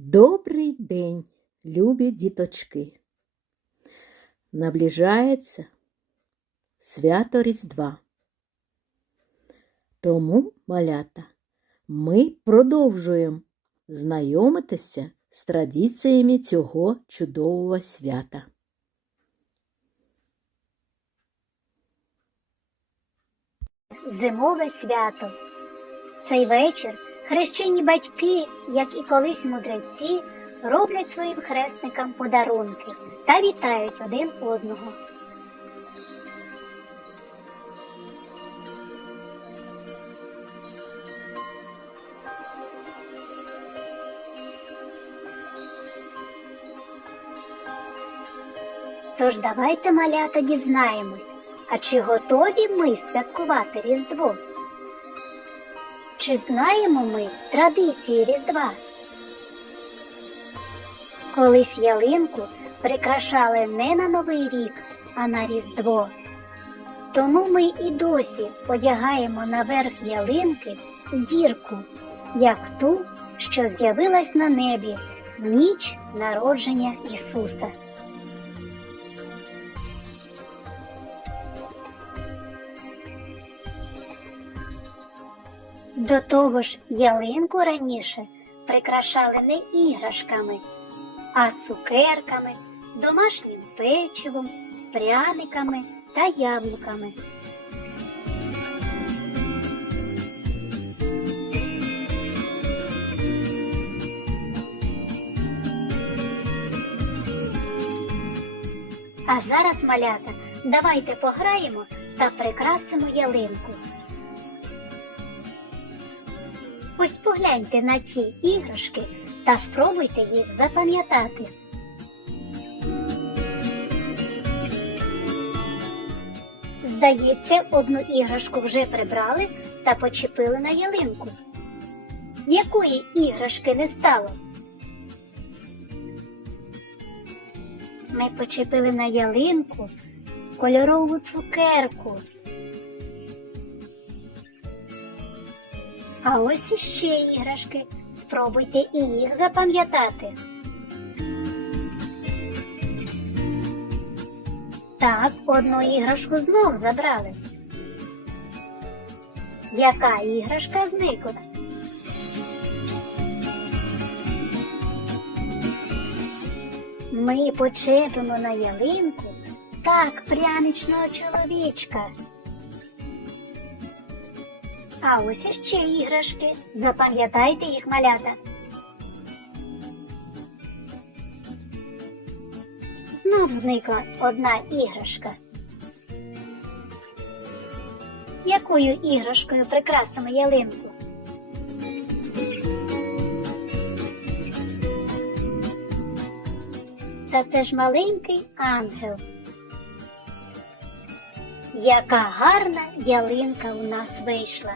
Добрий день, любі діточки. Наближається свято Різдва. Тому, малята, ми продовжуємо знайомитися з традиціями цього чудового свята. Зимове свято. Цей вечір хрещені батьки, як і колись мудреці, роблять своїм хресникам подарунки та вітають один одного. Тож давайте, малята, дізнаємось, а чи готові ми святкувати Різдво? Чи знаємо ми традиції Різдва? Колись ялинку прикрашали не на Новий рік, а на Різдво. Тому ми і досі одягаємо на верх ялинки зірку, як ту, що з'явилась на небі в ніч народження Ісуса. До того ж, ялинку раніше прикрашали не іграшками, а цукерками, домашнім печивом, пряниками та яблуками. А зараз, малята, давайте пограємо та прикрасимо ялинку. Ось погляньте на ці іграшки та спробуйте їх запам'ятати. Здається, одну іграшку вже прибрали та почепили на ялинку. Якої іграшки не стало? Ми почепили на ялинку кольорову цукерку. А ось іще іграшки. Спробуйте і їх запам'ятати. Так, одну іграшку знов забрали. Яка іграшка зникла? Ми почепимо на ялинку так пряничного чоловічка. А ось іще іграшки. Запам'ятайте їх малята. Знов зникла одна іграшка. Якою іграшкою прикрасимо ялинку? Та це ж маленький ангел. Яка гарна ялинка у нас вийшла.